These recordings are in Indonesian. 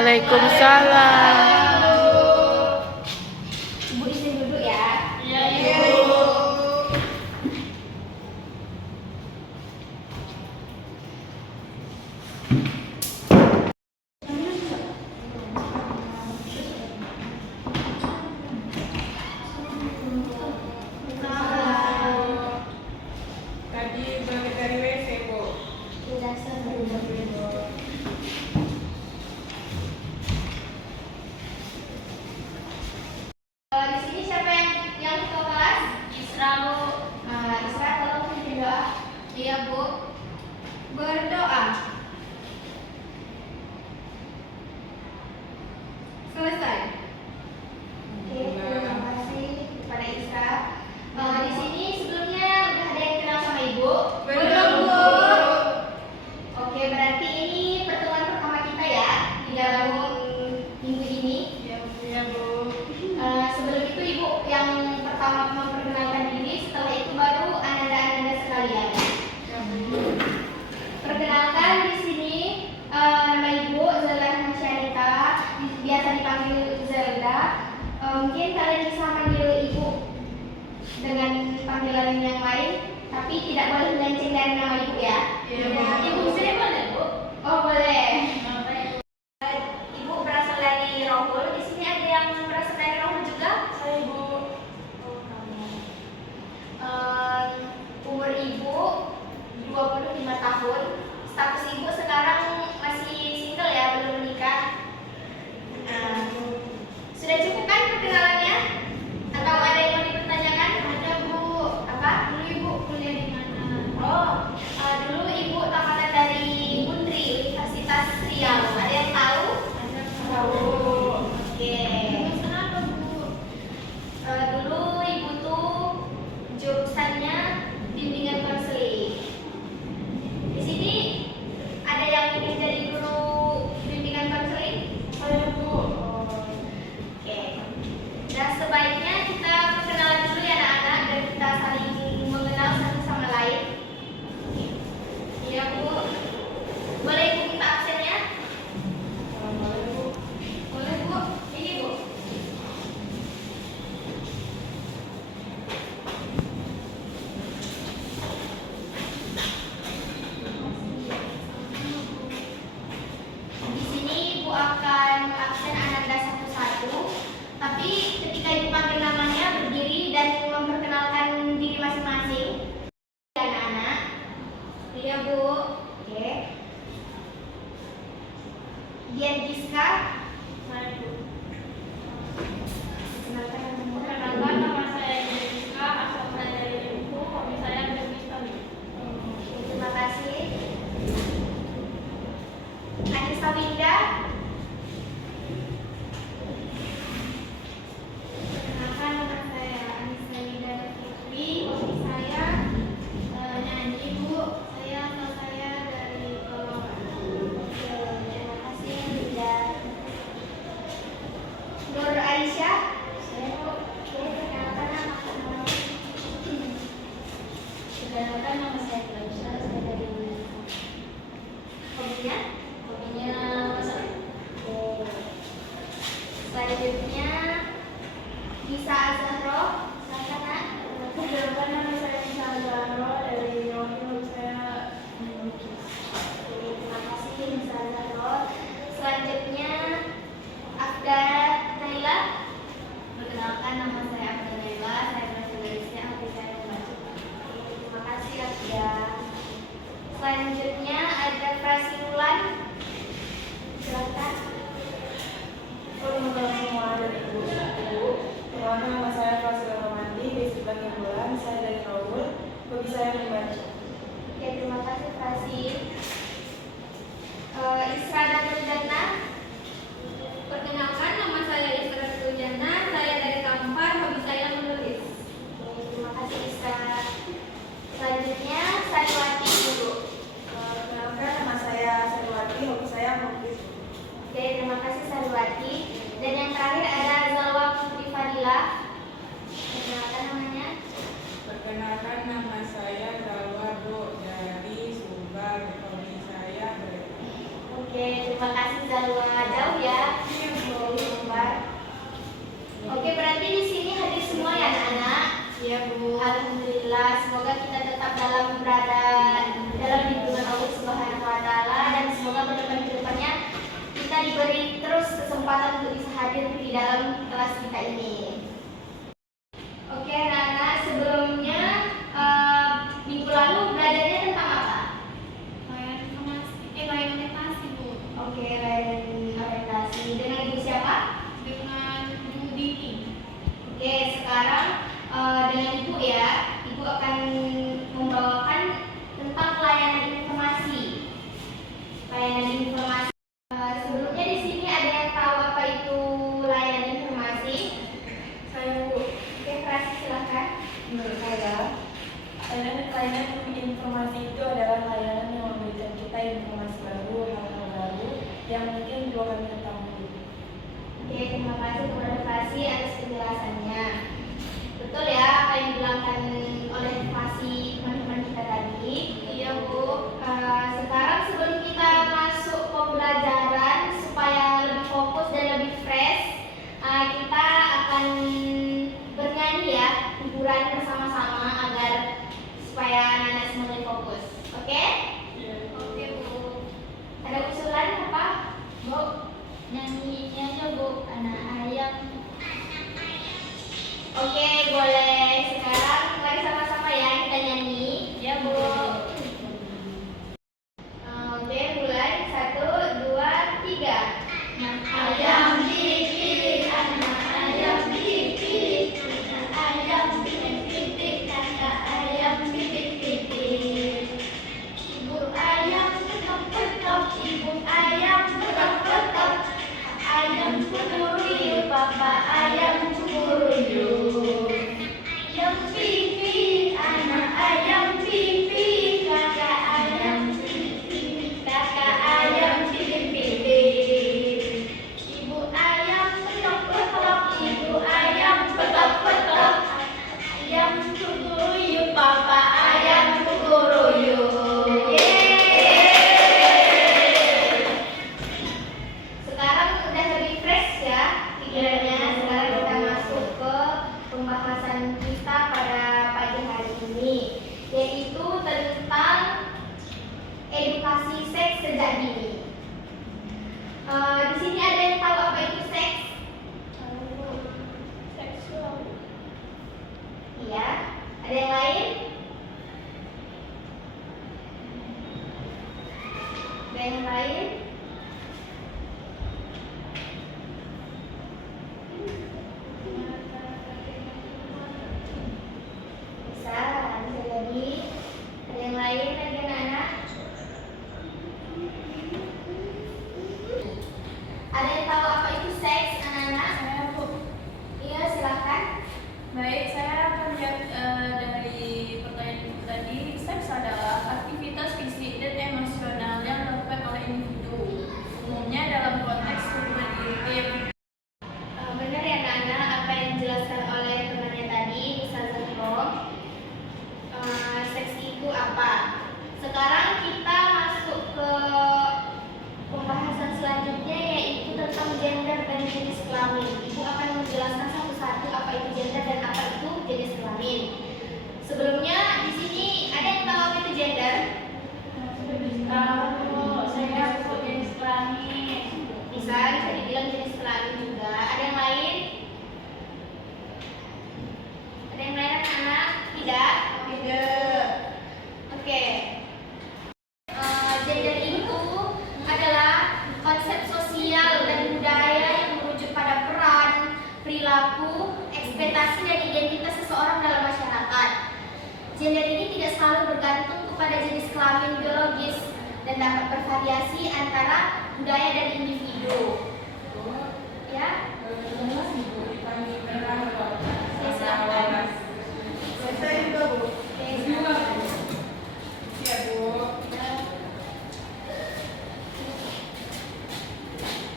Waalaikumsalam. Ibu izin duduk ya. Iya, Ibu. Tadi balik dari WC, Bu. Sudah sembuh. Di sini siapa yang ketua kelas? Isra, Bu. Isra, tolong pimpin doa. Iya, Bu. Berdoa. Selesai. Oke, terima kasih kepada Isra. Di sini sebelumnya udah ada yang kenal sama Ibu? Belum, Bu. Oke, berarti ini pertemuan pertama kita ya di dalam minggu ini. Iya, Bu. Sebelum itu Ibu yang pertama memperkenalkan diri, setelah itu baru Ananda sekalian. Ya, Bu. Perkenalkan di sini nama Ibu Zelda Hasyanika, biasa dipanggil Zelda. Mungkin kalian bisa panggil Ibu dengan panggilan yang lain, tapi tidak boleh melenceng dari nama Ibu ya. Iya, Bu. Ibu sendiri boleh, Bu? Oh, boleh. Ibu berasal dari Rohul. Di sini ada yang berasal dari Rohul juga? Saya, Bu. Oh, kamu. Umur Ibu 25 tahun. Status Ibu sekarang masih single ya, belum menikah. Sudah cukup kan perkenalannya? Atau ada yang mau dipertanyakan? Ada, Bu. Apa? Dulu Ibu kuliah di mana? Oh, dulu Ibu tamatan dari Undri, Universitas Riau. Ada yang tahu? Ada. Tahu. Oke. Kenapa, Bu? Dulu Ibu tuh jurusannya bimbingan konseling. Di sini ada yang ingin jadi guru bimbingan konseling? Saya, Bu. Oke. Dan sebaiknya kita perkenalan dulu ya anak-anak dan kita saling mengenal satu sama lain. Iya, Bu. Boleh Ibu minta absennya? Boleh, Bu. Boleh, Bu. Ini, Bu. Di sini Ibu akan absen Ananda satu-satu, tapi ketika Ibu panggil namanya berdiri dan memperkenalkan diri masing-masing. Anak-anak. Iya, Bu. Oke. Dian Giska. Saya, Bu. Kenalkan namanya. Perkenalkan, nama saya Jessica, asal saya dari Ibu, hobi saya badminton. Terima kasih. Anissa Winda. Perkenalkan, nama saya Anissa Winda Fitri. Hobi saya nyanyi, Bu. Asal saya dari Kolongan. Terima kasih, Winda. Nur Aisyah. Saya, Bu. Oke, perkenalkan nama saya. Perkenalkan, nama saya Klausa. Saya dari Hobinya? Hobinya masak. Selanjutnya Nisa Azahro. Silakan, Nak. Perkenalkan, nama saya Nisa Azahro dari Rohul, saya melukis. Terima kasih Nisa Azahro. Selanjutnya Afda Naila. Perkenalkan, nama saya Afda Naila. Saya berasal dari sini. Hobi saya membaca. Terima kasih Afda. Selanjutnya ada Prasiulan. Silakan. Perkenalkan semua dari Ibu. Perkenalkan, nama saya Fasila Romandi, basic bagian bulan, saya dari Rohul, hobi saya membaca. Oke, terima kasih Prasil. Isra dan Jannah. Perkenalkan, nama saya Isra Terima kasih Zalwa. Jauh ya. Oke, berarti di sini hadir semua ya anak-anak. Iya Bu. Alhamdulillah, semoga kita tetap berada dalam lindungan Allah Subhanahu wa taala dan semoga kedepannya kita diberi terus kesempatan untuk bisa hadir di dalam kelas kita ini. Oke, anak-anak, sebelumnya minggu lalu belajarnya tentang apa? Layanan orientasi Bu. Oke, layanan orientasi dengan ibu siapa? Dengan Bu Dini. Oke, sekarang dengan ibu ya, ibu akan membawakan tentang layanan informasi. Layanan informasi. Sebelumnya di sini ada yang tahu apa itu layanan informasi? Saya Bu. Oke, Prasi silakan. Menurut saya, layanan informasi itu adalah layanan yang memberikan kita informasi baru, hal-hal baru yang mungkin belum kami ketahui. Oke, terima kasih kepada Prasi atas penjelasannya. Betul ya apa yang dibilangkan oleh Prasi teman-teman kita tadi. Iya Bu. Sekarang sebelum kita masuk ke pembelajaran supaya lebih fokus dan lebih fresh, kita akan bernyanyi ya, hiburan bersama-sama agar supaya anak-anak semua lebih fokus. Oke? Oke Bu. Ada usulan apa? Bu, nyanyi aja Bu, anak ayam. Oke, boleh. Sekarang mari sama-sama ya kita nyanyi. Ya Bu. Oke, mulai 1, 2, 3. Ayam pipit, anak ayam pipit, anak ayam pipit, kakak ayam pipit. Ibu ayam petok-petok, ibu ayam petok-petok. Ayam kuruyuk, papa ayam kuruyuk. Ayam pipit, anak ayam pipit, kakak ayam pipit, kakak ayam pipit. Ibu ayam petok-petok, ibu ayam petok-petok. Ayam kuruyuk, papa ayam kuruyuk. Sekarang udah lebih fresh ya pikirannya. Sekarang kita masuk ke pembahasan kita pada pagi hari ini, yaitu tentang edukasi seks sejak dini. Di sini ada yang tahu apa itu seks? Seksual. Iya. Ada yang lain? Ada yang lain? Bisa jadi. Ada yang lain lagi anak-anak? Ada yang tahu apa itu seks anak-anak? Saya Bu. Iya, silakan. Baik, saya akan jawab dari pertanyaan ibu tadi. Seks adalah aktivitas fisik dan emosional yang dilakukan oleh individu, umumnya dalam konteks hubungan intim. Benar ya anak-anak apa yang dijelaskan oleh temannya tadi, Ustazah Rom. Seks itu apa? Sekarang kita masuk ke pembahasan selanjutnya, yaitu tentang gender dan jenis kelamin. Ibu akan menjelaskan satu-satu apa itu gender dan apa itu jenis kelamin. Sebelumnya di sini ada yang tahu apa itu gender? Tahu, saya Bu, jenis kelamin. Bisa dibilang jenis kelamin juga. Ada yang lain? Ada yang lain anak-anak? Tidak? Tidak. Oke. Gender itu adalah konsep sosial dan budaya yang merujuk pada peran, perilaku, ekspektasi dan identitas seseorang dalam masyarakat. Gender ini tidak selalu bergantung kepada jenis kelamin biologis dan dapat bervariasi antara budaya dan individu. Ya? Ya, silakan. Saya juga Bu. Oke, silakan. Iya Bu.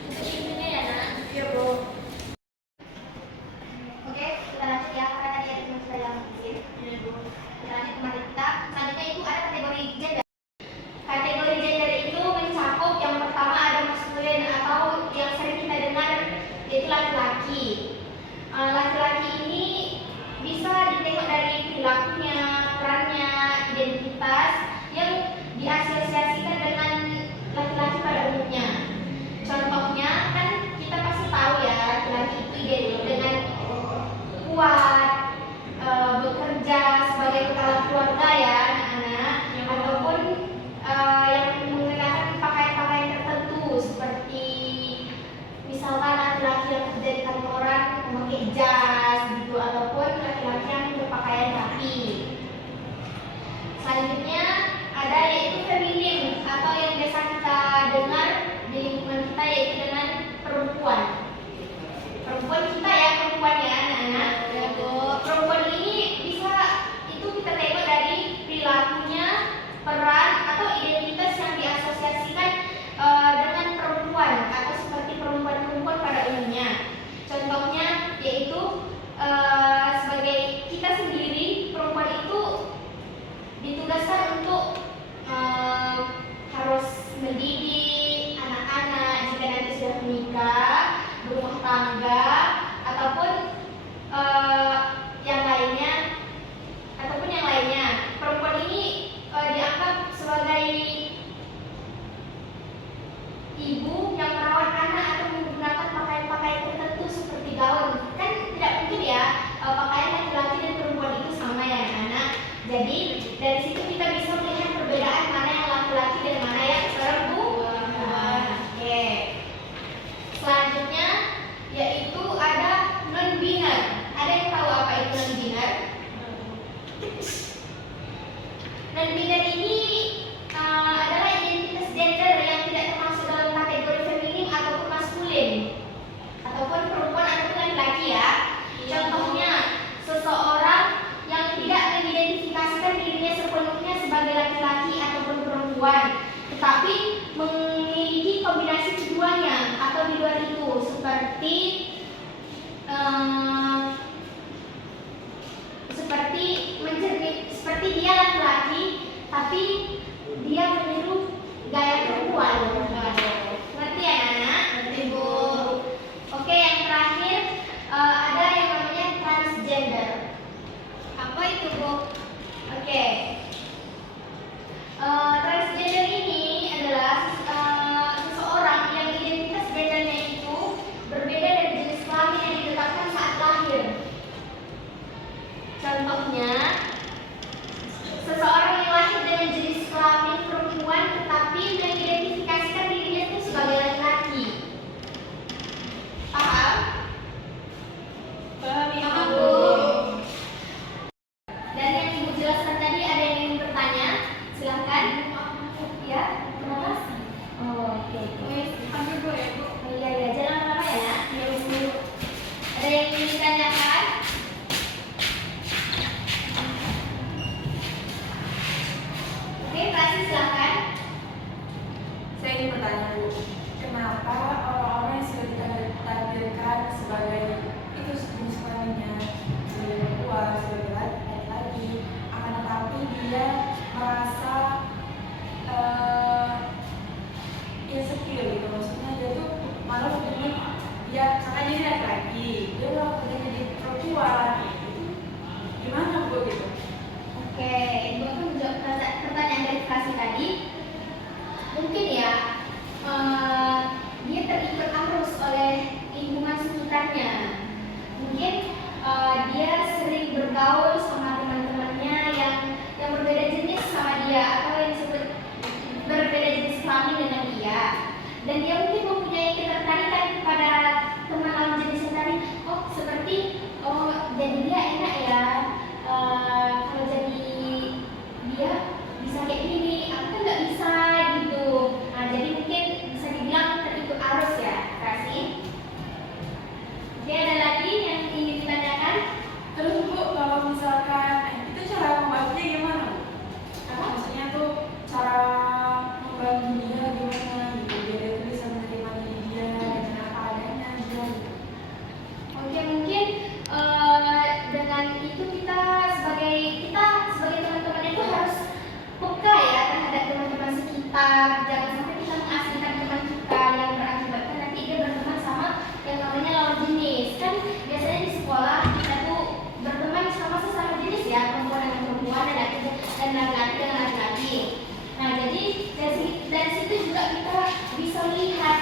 Tutup pintunya ya, Nak. Iya Bu. Oke, kita lanjut ya, karena tadi ada teman saya yang izin. Iya Bu. Kita lanjut kembali kita. Selanjutnya itu ada kategori gender. Kategori gender itu mencakup yang pertama ada maskulin tetangga ataupun yang lainnya perempuan ini dianggap sebagai ibu yang merawat anak atau menggunakan pakaian-pakaian tertentu seperti gaun. Kan tidak mungkin ya pakaian laki-laki dan perempuan itu sama ya anak. Jadi dari situ kita bisa melihat perbedaan mana yang laki-laki dan mana yang perempuan. Oke. Selanjutnya yaitu ada non-biner. Ada yang tahu apa itu non-biner? Non-biner ini adalah identitas gender yang tidak termasuk dalam kategori feminim ataupun maskulin, ataupun perempuan ataupun laki-laki ya. Contohnya seseorang yang tidak mengidentifikasikan dirinya sepenuhnya sebagai laki-laki ataupun perempuan, tetapi memiliki kombinasi keduanya atau di luar itu, seperti dia laki-laki tapi dia meniru gaya perempuan. Ngerti ya anak? Ngerti Bu. Oke, yang terakhir ada yang namanya transgender. Apa itu Bu? Oke. Transgender ini adalah seseorang yang identitas gendernya itu berbeda dari jenis kelamin yang ditetapkan saat lahir. Contohnya, seseorang yang lahir dengan jenis kelamin perempuan tetapi mengidentifikasikan dirinya itu sebagai laki-laki. Paham? Paham ya, Paham, Bu? Bu. Dan yang Ibu jelaskan tadi ada yang ingin bertanya? Silahkan. Ya, kenapa? Oh, oke. Ambil Bu ya, Bu. Oh, iya, jangan lama ya. Ya, Bu. Ada yang ingin ditanyakan? Oke, kasih silahkan. Saya ingin bertanya Bu, kenapa orang-orang yang sudah ditampilkan sebagai itu jenis kelaminnya sebagai perempuan, sebagai laki-laki, akan tetapi dia merasa insecure gitu, maksudnya dia tuh malah ingin dia karena dia laki-laki, dia malah pengen jadi perempuan gitu. Gimana Bu gitu? Oke, Ibu akan menjawab pertanyaan verifikasi tadi. Mungkin ya, dia terikat arus oleh lingkungan sekitarnya. Mungkin dia sering bergaul sama teman-temannya yang berbeda jenis sama dia atau yang disebut berbeda jenis kelamin dengan dia. Dan dia mungkin mempunyai ketertarikan kepada teman lawan jenisnya tadi. Oh, seperti jadi dia enak ya. Kalau jadi dia bisa kayak gini, aku kan nggak bisa gitu. Nah, jadi mungkin bisa dibilang terikut arus ya, kasih. Oke, ada lagi yang ingin ditanyakan? Terus Bu, kalau misalkan itu cara membantunya gimana Bu? Maksudnya tuh cara membantu dia gimana gitu, biar dia tuh bisa menerima diri dia dengan apa adanya dia gitu. Oke, mungkin dengan itu kita sebagai teman-teman itu harus peka ya terhadap teman-teman sekitar. Jangan sampai kita mengasingkan teman kita yang berakibatkan nanti dia berteman sama yang namanya lawan jenis. Kan biasanya di sekolah kita tuh berteman sama sesama jenis ya, perempuan dengan perempuan dan laki-laki dengan laki-laki. Nah, jadi dari situ juga kita bisa lihat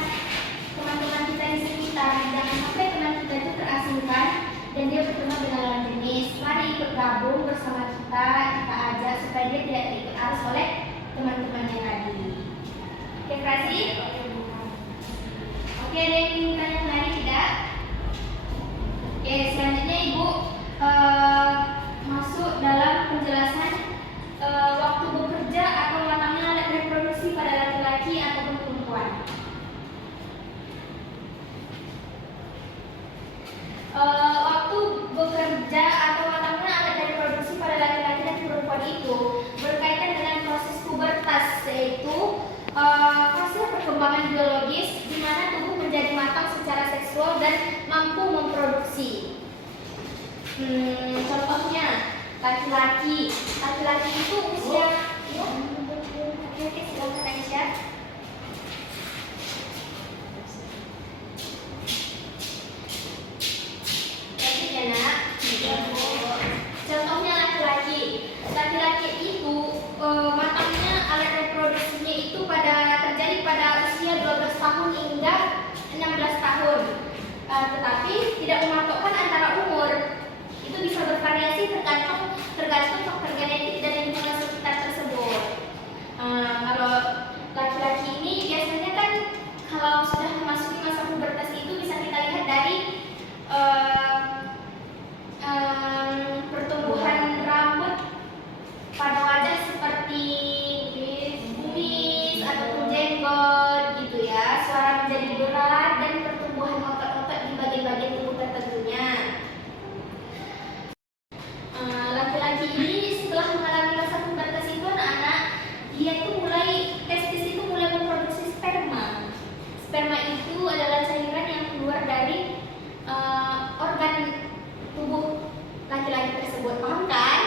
teman-teman kita di sekitar. Jangan sampai teman kita itu terasingkan dan dia berteman dengan lawan jenis. Mari ikut gabung bersama kita ajak supaya dia tidak terikat arus oleh teman-temannya tadi. Oke, kasih. Oke, ada yang ingin tanya lagi tidak? Oke, selanjutnya Ibu masuk dalam penjelasan waktu bekerja atau matangnya alat reproduksi pada laki-laki ataupun perempuan. Waktu bekerja atau matangnya alat reproduksi pada laki-laki dan perempuan itu berkaitan dengan proses pubertas, yaitu fase perkembangan biologis di mana tubuh menjadi matang secara seksual dan mampu memproduksi. Contohnya laki-laki itu usia ya. Oke, silakan Aisyah. 16 tahun. Tetapi tidak mematokkan antara umur. Itu bisa bervariasi tergantung faktor genetik dan lingkungan sekitar tersebut. Kalau laki-laki ini biasanya kan kalau sudah memasuki masa pubertas itu bisa kita lihat dari pertumbuhan rambut pada wajah seperti kumis ataupun jenggot gitu ya, suara menjadi berat dan pertumbuhan otot-otot di bagian-bagian tubuh tertentunya. Laki-laki ini setelah mengalami masa pubertas itu anak-anak, dia itu testis itu mulai memproduksi sperma. Sperma itu adalah cairan yang keluar dari organ tubuh laki-laki tersebut, paham kan?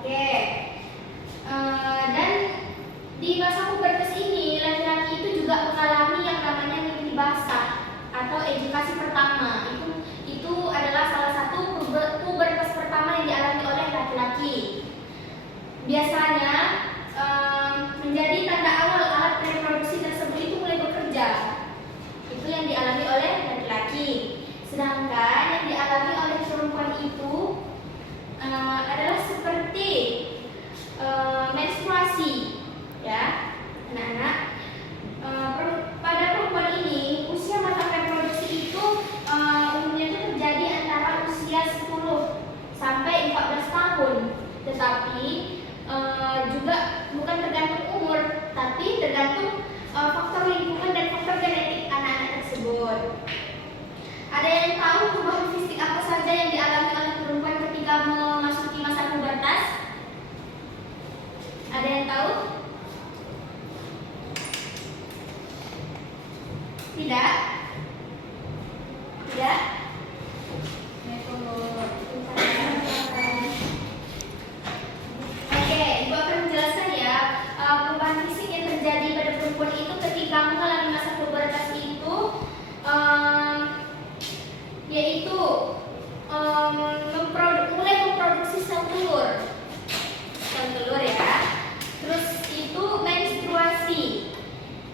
Oke. Dan di masa pubertas ini laki-laki itu juga mengalami yang namanya mimpi basah atau edukasi pertama. Itu adalah salah satu pubertas pertama yang dialami oleh laki-laki. Biasanya menjadi tanda awal alat reproduksi tersebut itu mulai bekerja. Itu yang dialami oleh laki-laki. Sedangkan yang dialami oleh perempuan itu adalah seperti menstruasi, ya, anak-anak. Pada perempuan ini usia masa reproduksi itu umumnya itu terjadi antara usia 10 sampai 14 tahun. Tetapi juga bukan tergantung umur, tapi tergantung faktor lingkungan dan faktor genetik anak-anak tersebut. Ada yang tahu perubahan fisik apa saja yang dialami oleh perempuan ketika memasuki masa pubertas? Ada yang tahu? Tidak? Tidak? Oke, Ibu akan menjelaskan ya perubahan fisik yang terjadi pada perempuan itu ketika mengalami masa pubertas itu, yaitu mulai memproduksi sel telur ya. Terus itu menstruasi.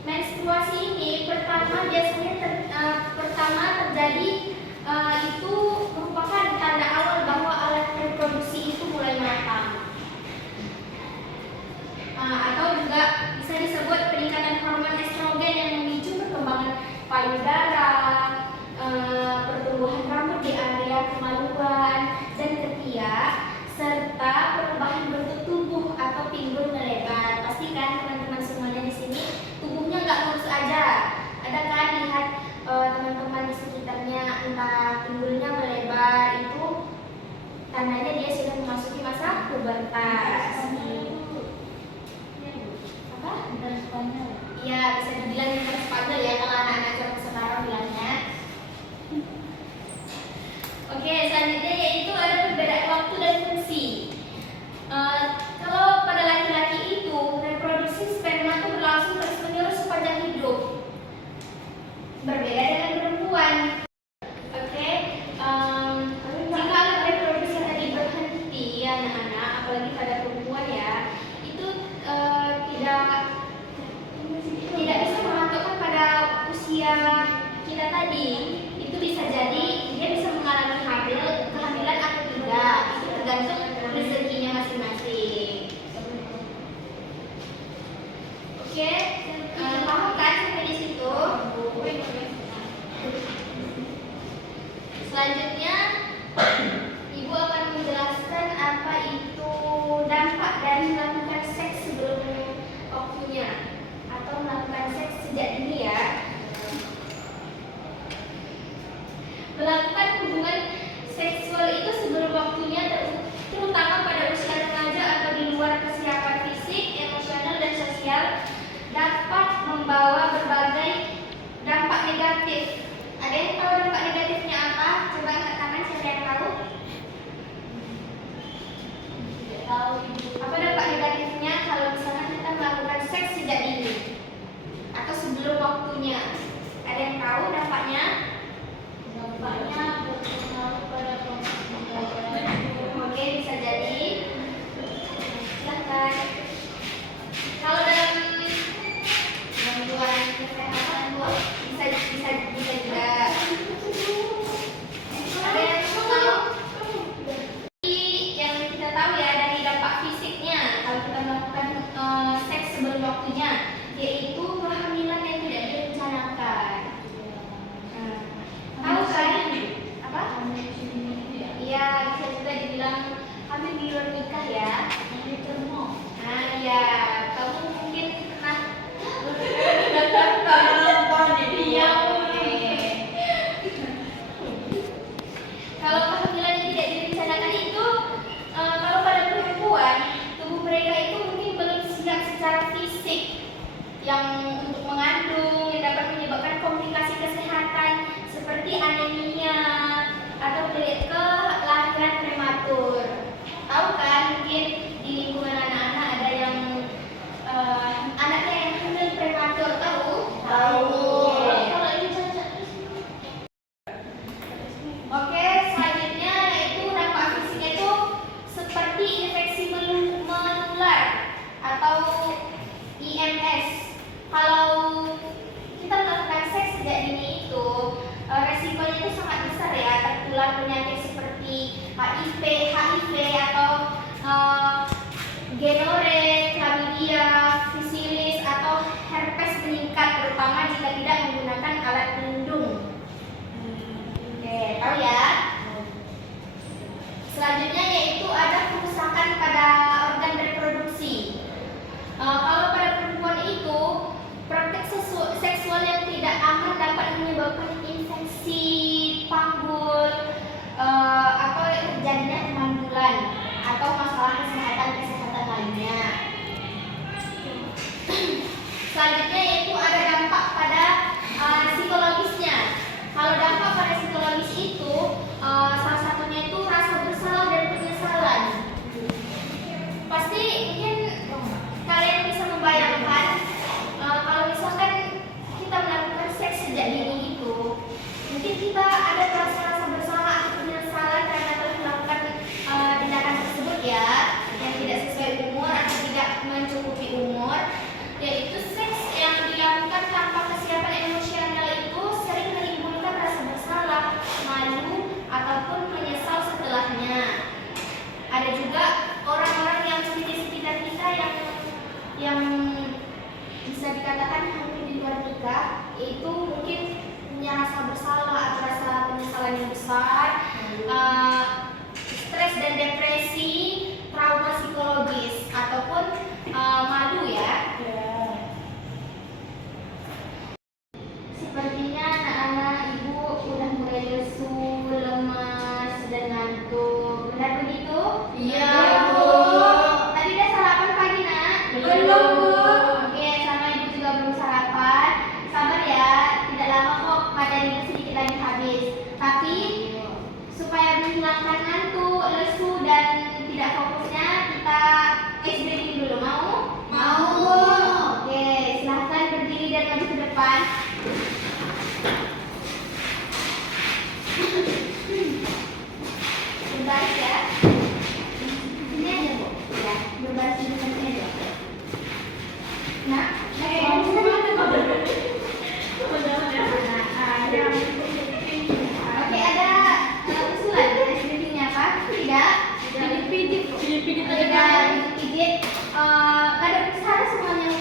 Menstruasi ini pertama biasanya terjadi itu merupakan tanda awal bahwa alat reproduksi itu mulai matang. Atau juga bisa disebut peningkatan hormon estrogen yang memicu perkembangan payudara, pertumbuhan rambut di area kemaluan dan ketiak, serta perubahan bentuk tubuh atau pinggul melebar. Pastikan teman-teman semuanya di sini tubuhnya nggak lurus aja. Ada kan lihat teman-teman di sekitarnya entah pinggulnya melebar, itu tandanya dia sudah memasuki masa pubertas. Apa? Iya, bisa dibilang lintas spanyol ya kalau anak-anak zaman sekarang bilangnya. Oke, selanjutnya yaitu ada perbedaan waktu dan fungsi. Kalau pada laki-laki itu reproduksi sperma itu berlangsung terus-menerus sepanjang hidup. Berbeda dengan perempuan. Oke, jika alat reproduksi tadi berhenti anak-anak, apalagi pada perempuan ya, itu tidak bisa mematokkan pada usia kita tadi. Itu bisa jadi dia bisa mengalami kehamilan atau tidak. Itu tergantung rezekinya masing-masing. Oke, paham kan sampai di situ? Selanjutnya, Ibu akan menjelaskan apa itu dampak dari melakukan seks sebelum waktunya atau melakukan seks sejak dini ya. Melakukan hubungan seksual itu sebelum waktunya terutama pada usia remaja atau di luar kesiapan fisik, emosional, dan sosial dapat membawa berbagai dampak negatif. Ada yang tahu dampak negatifnya apa? Coba angkat tangan, siapa yang tahu? Tidak tahu. Apa dampak negatifnya kalau misalnya kita melakukan seks sejak dini atau sebelum waktunya? Ada yang tahu dampaknya? Dampaknya berpengaruh pada proses tahu kan mungkin di lingkungan anak-anak ada yang anaknya yang hamil prematur, tahu? Kalau ini cacat. Oke, selanjutnya yaitu dampak fisiknya itu seperti infeksi menular atau IMS. Kalau kita melakukan seks sejak dini itu resikonya itu sangat besar ya, tertular penyakit seperti HIV atau gonorrhea, chlamydia, fisilis atau herpes meningkat, terutama jika tidak menggunakan alat pelindung. Oke, tahu ya? Selanjutnya yaitu ada kerusakan pada organ reproduksi. Kalau pada perempuan itu praktek seksual yang tidak aman dapat menyebabkan infeksi panggul atau terjadinya kemandulan atau masalah kesehatan lainnya. Selanjutnya yaitu ada dampak pada psikologisnya. Kalau dampak pada psikologis itu salah satunya itu rasa bersalah dan penyesalan. Pasti mungkin kalian bisa membayangkan kalau misalkan kita melakukan seks sejak dini itu, mungkin kita ada rasa bersalah atau penyesalan karena telah melakukan tindakan tersebut ya, yang tidak sesuai umur atau tidak mencukupi umur. Yaitu seks yang dilakukan tanpa kesiapan emosional itu sering menimbulkan rasa bersalah, malu, ataupun menyesal setelahnya. Ada juga orang-orang yang sekitar kita yang bisa dikatakan hampir di luar nikah, yaitu mungkin punya rasa bersalah atau rasa penyesalan yang besar, stres dan depresi, trauma psikologis ataupun malu ya. Sepertinya anak-anak ibu udah mulai lesu, lemas, dan ngantuk. Benar begitu? Iya, Bu. Tadi udah sarapan pagi, Nak? Belum, Bu. Oke, sama ibu juga belum sarapan. Sabar ya, tidak lama kok, materi sedikit lagi habis. Tapi supaya menghilangkan ngantuk, lesu, dan tidak fokusnya, kita ice breathing dulu. Mau? Mau. Oke, silahkan berdiri dan maju ke depan. Berbaris ya. Ini aja, Bu. Ya, berbaris di depan sini aja. Nah, oke, ada usulan SPP-nya apa? Tidak? Pijit-pijit. Tidak, pijit. Ada usaha semuanya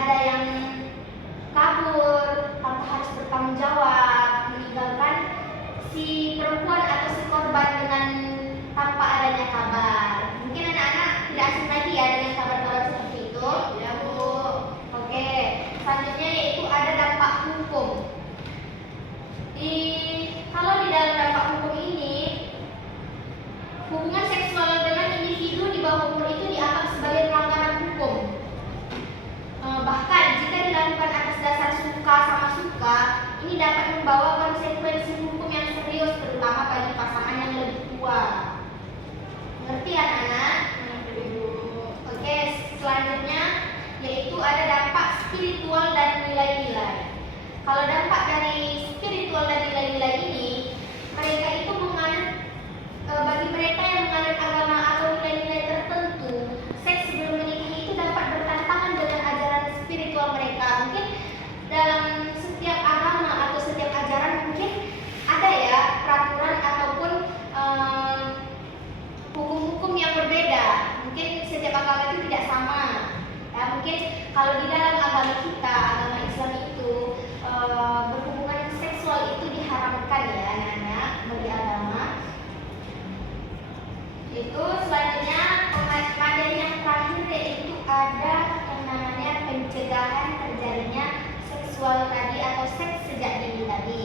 ada yang kabur tanpa harus bertanggung jawab, meninggalkan si perempuan atau si korban dengan tanpa adanya kabar. Mungkin anak-anak tidak asing lagi ya dengan kabar-kabar seperti itu. Ya Bu. Oke, selanjutnya yaitu ada dampak hukum. Kalau di dalam dampak hukum ini, hubungan seksual dengan individu di bawah umur itu dianggap sebagai pelanggaran hukum. Bahkan jika dilakukan atas dasar suka sama suka, ini dapat membawa konsekuensi hukum yang serius, terutama bagi pasangan yang lebih tua. Ngerti anak-anak? Oke, selanjutnya yaitu ada dampak spiritual dan nilai-nilai. Kalau dampak dari spiritual dan nilai-nilai ini, mereka itu menganut bagi mereka yang menganut agama atau nilai-nilai tertentu, seks sebelum menikah itu dapat bertentangan dengan ajaran spiritual mereka. Mungkin dalam setiap agama atau setiap ajaran mungkin ada ya peraturan ataupun hukum-hukum yang berbeda. Mungkin setiap agama itu tidak sama. Ya, mungkin kalau di dalam agama kita, agama Islam itu berhubungan seksual itu diharamkan ya anak-anak bagi agama. Itu selanjutnya materi yang terakhir yaitu ada yang namanya pencegahan terjadinya seksual tadi atau seks sejak dini tadi.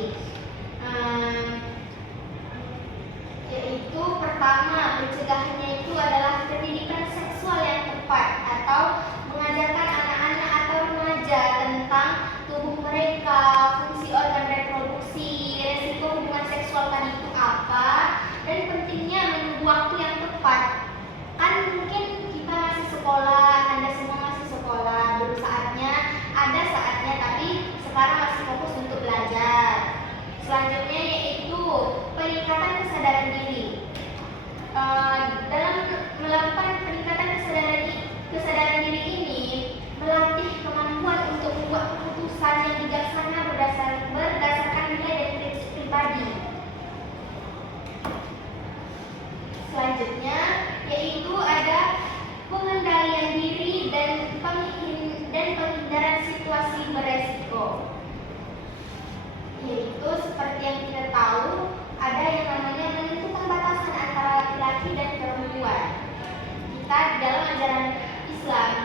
Yaitu pertama, pencegahannya itu adalah pendidikan seksual yang tepat atau mengajarkan anak-anak atau remaja tentang tubuh mereka, fungsi organ reproduksi, resiko hubungan seksual tadi itu apa, dan pentingnya menunggu waktu yang tepat. Kan mungkin kita masih sekolah, Anda semua masih sekolah, belum saatnya, ada saatnya, tapi sekarang masih fokus untuk belajar. Selanjutnya yaitu peningkatan kesadaran diri. Dalam melakukan peningkatan kesadaran diri ini melatih kemampuan untuk membuat keputusan yang bijaksana berdasarkan nilai dan prinsip pribadi. Selanjutnya yaitu ada pengendalian diri dan penghindaran situasi beresiko. Yaitu seperti yang kita tahu ada yang namanya menentukan batasan antara laki-laki dan perempuan. Kita dalam ajaran Islam